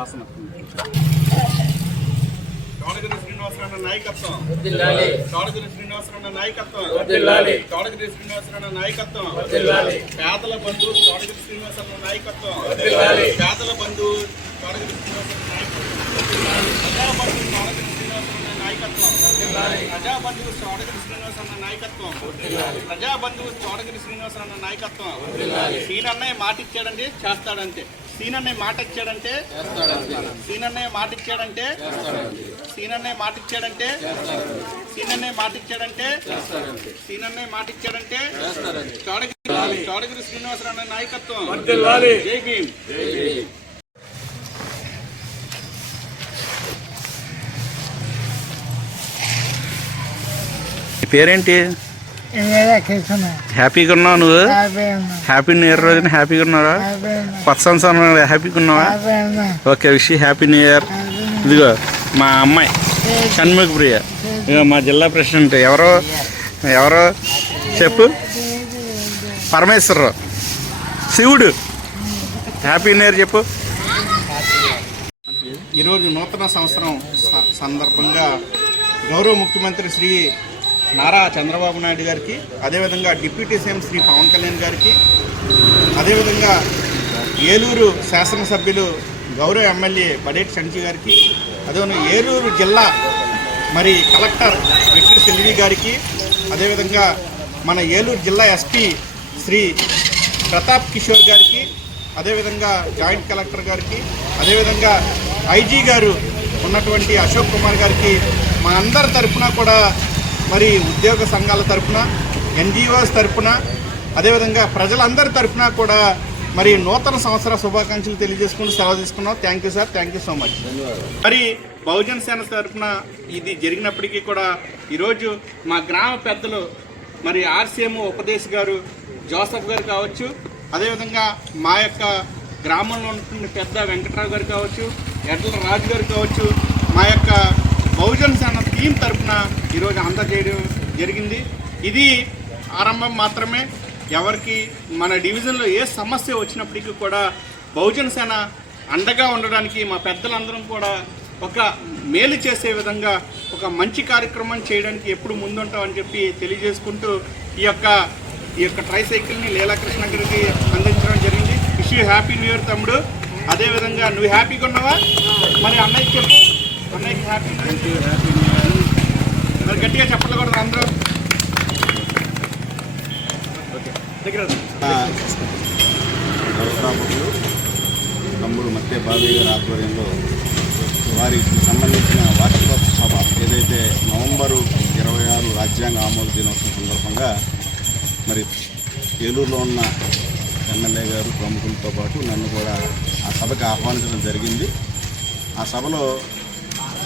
ఆసన చౌడగిరి శ్రీనివాసరావు నాయకత్వం. శ్రీనివాసరావు నాయకత్వం శ్రీనివాసరావు నాయకత్వం. పేదల బంధువు చౌడగిరి శ్రీనివాసరావు నాయకత్వం. పేదల బంధువు శ్రీనివాసరావు నాయకత్వం. ప్రజా బంధువు చౌడగిరి శ్రీనివాసరావు నాయకత్వం. ప్రజా బంధువు చౌడగిరి శ్రీనివాసరావు నాయకత్వం. సీనన్నయ్య మాట ఇచ్చాడంటే చేస్తాడంతే. సీనన్నయ్య మాట ఇచ్చాడంటే సీనన్నయ్య మాట ఇచ్చాడంటే సీనన్నయ్య మాట ఇచ్చాడంటే సీనన్నయ్య మాట ఇచ్చాడంటే సీనన్నయ్య మాట ఇచ్చాడంటే చౌడగిరి చౌడగిరి శ్రీనివాసరావు నాయకత్వం. జై భీమ్. నీ పేరేంటి? హ్యాపీగా ఉన్నావా నువ్వు? హ్యాపీ న్యూ ఇయర్ రోజున హ్యాపీగా ఉన్నావా? కొత్త సంవత్సరం హ్యాపీగా ఉన్నావా? Okay wish happy new year. ఇదిగో మా అమ్మాయి షణ్ముఖ ప్రియ. ఇదిగో మా జిల్లా ప్రెసిడెంట్ ఎవరో ఎవరో? చెప్పు. పరమేశ్వరరావు. శివుడు. హ్యాపీ న్యూ ఇయర్ చెప్పు. ఈరోజు నూతన సంవత్సరం సందర్భంగా గౌరవ ముఖ్యమంత్రి శ్రీ నారా చంద్రబాబు నాయుడు గారికి అదేవిధంగా డిప్యూటీ సీఎం శ్రీ పవన్ కళ్యాణ్ గారికి అదేవిధంగా ఏలూరు శాసనసభ్యులు గౌరవ ఎమ్మెల్యే బడేటి సంజయ్ గారికి అదేవిధంగా ఏలూరు జిల్లా మరి కలెక్టర్ వెట్రి సెల్వి గారికి అదేవిధంగా మన ఏలూరు జిల్లా ఎస్పీ శ్రీ ప్రతాప్ కిషోర్ గారికి అదేవిధంగా జాయింట్ కలెక్టర్ గారికి అదేవిధంగా ఐజీ గారు ఉన్నటువంటి అశోక్ కుమార్ గారికి మా అందరి తరఫున కూడా మరి ఉద్యోగ సంఘాల తరపున ఎన్జిఓస్ తరపున అదేవిధంగా ప్రజలందరి తరపున కూడా మరి నూతన సంవత్సర శుభాకాంక్షలు తెలియజేసుకుని సెలవు తీసుకున్నాం. Thank you sir thank you so much మరి బహుజన సేన తరపున ఇది జరిగినప్పటికీ కూడా ఈరోజు మా గ్రామ పెద్దలు మరి ఆర్సీఎం ఉపదేశ్ గారు జోసఫ్ గారు కావచ్చు అదేవిధంగా మా యొక్క గ్రామంలో ఉంటున్న పెద్ద వెంకట్రావు గారు కావచ్చు ఎడ్ల రాజు గారు కావచ్చు మా యొక్క బహుజన సేన టీం తరఫున ఈరోజు అందజేయడం జరిగింది. ఇది ఆరంభం మాత్రమే. ఎవరికి మన డివిజన్లో ఏ సమస్య వచ్చినప్పటికీ కూడా బహుజన సేన అండగా ఉండడానికి మా పెద్దలందరం కూడా ఒక మేలు చేసే విధంగా ఒక మంచి కార్యక్రమం చేయడానికి ఎప్పుడు ముందుంటామని చెప్పి తెలియజేసుకుంటూ ఈ యొక్క ఈ యొక్క ట్రైసైకిల్ని లీలాకృష్ణ గారికి అందించడం జరిగింది. Wish you happy new year తమ్ముడు. అదేవిధంగా నువ్వు హ్యాపీగా ఉన్నావా? మరి అన్నయ్య చెప్పు. అన్నయ్యకి హ్యాపీ న్యూ ఇయర్. మరి గట్టిగా చెప్పకూడదు అందరూ. వ్యవస్థాపకులు తమ్ముడు మత్తే బాబీ గారి ఆధ్వర్యంలో వారికి సంబంధించిన వార్షికోత్సవ సభ ఏదైతే నవంబరు ఇరవై ఆరు రాజ్యాంగ ఆమోద దినోత్సవం సందర్భంగా మరి ఏలూరులో ఉన్న ఎమ్మెల్యే గారు ప్రముఖులతో పాటు నన్ను కూడా ఆ సభకు ఆహ్వానించడం జరిగింది. ఆ సభలో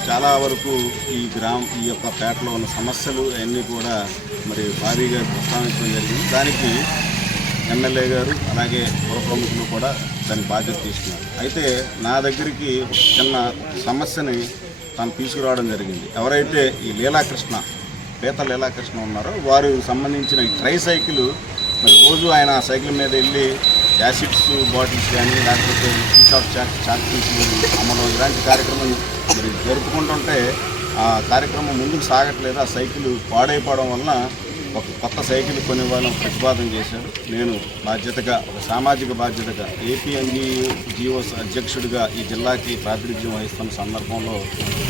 చాలా వరకు ఈ గ్రామ ఈ యొక్క పేటలో ఉన్న సమస్యలు అన్నీ కూడా మరి భారీగా ప్రస్తావించడం జరిగింది. దానికి ఎమ్మెల్యే గారు అలాగే పుర ప్రముఖులు కూడా దాని బాధ్యత తీసుకున్నారు. అయితే నా దగ్గరికి చిన్న సమస్యని తను తీసుకురావడం జరిగింది. ఎవరైతే ఈ లీలాకృష్ణ పీత లీలాకృష్ణ ఉన్నారో వారు సంబంధించిన ట్రై సైకిల్ మరి రోజు ఆయన సైకిల్ మీద వెళ్ళి యాసిడ్స్ బాటిల్స్ కానీ లేకపోతే పీస్ ఆఫ్ చాక్ చాక్ అమ్మడం ఇలాంటి కార్యక్రమం మరి జరుపుకుంటుంటే ఆ కార్యక్రమం ముందుకు సాగట్లేదు. ఆ సైకిల్ పాడైపోవడం వలన ఒక కొత్త సైకిల్ కొనివ్వాలని ప్రతిపాదన చేశారు. నేను బాధ్యతగా ఒక సామాజిక బాధ్యతగా ఏపీఎన్జీ జిఓస్ అధ్యక్షుడిగా ఈ జిల్లాకి ప్రాతినిధ్యం వహిస్తున్న సందర్భంలో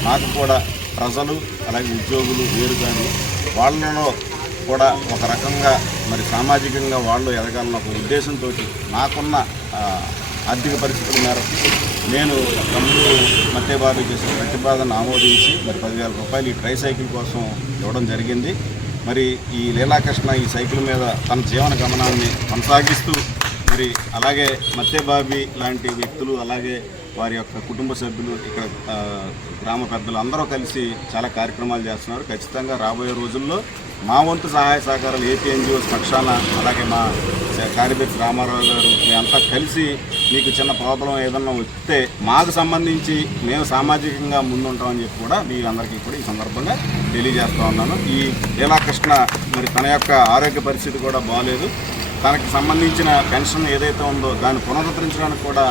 నాకు కూడా ప్రజలు అలాగే ఉద్యోగులు వేరు కానీ వాళ్ళలో కూడా ఒక రకంగా మరి సామాజికంగా వాళ్ళు ఎదగాలన్న ఒక ఉద్దేశంతో నాకున్న ఆర్థిక పరిస్థితుల మేరకు నేను తమ్ముడు మత్తేబాబు చేసిన ప్రతిపాదన ఆమోదించి మరి పదివేల రూపాయలు ఈ ట్రై సైకిల్ కోసం ఇవ్వడం జరిగింది. మరి ఈ లీలాకృష్ణ ఈ సైకిల్ మీద తన జీవన గమనాన్ని కొనసాగిస్తూ మరి అలాగే మత్తేబాబి లాంటి వ్యక్తులు అలాగే వారి యొక్క కుటుంబ సభ్యులు ఇక్కడ గ్రామ పెద్దలు అందరూ కలిసి చాలా కార్యక్రమాలు చేస్తున్నారు. ఖచ్చితంగా రాబోయే రోజుల్లో మా వంతు సహాయ సహకారాలు ఏపీ ఎన్జిఓస్ పక్షాన అలాగే మా కార్యదర్శి రామారావు గారు మేమంతా కలిసి మీకు చిన్న ప్రాబ్లం ఏదన్నా వస్తే మాకు సంబంధించి మేము సామాజికంగా ముందుంటామని చెప్పి కూడా మీ అందరికీ కూడా ఈ సందర్భంగా తెలియజేస్తూ ఉన్నాను. ఈ లీలాకృష్ణ మరి తన యొక్క ఆరోగ్య పరిస్థితి కూడా బాగాలేదు తనకి సంబంధించిన పెన్షన్ ఏదైతే ఉందో దాన్ని పునరుద్ధరించడానికి కూడా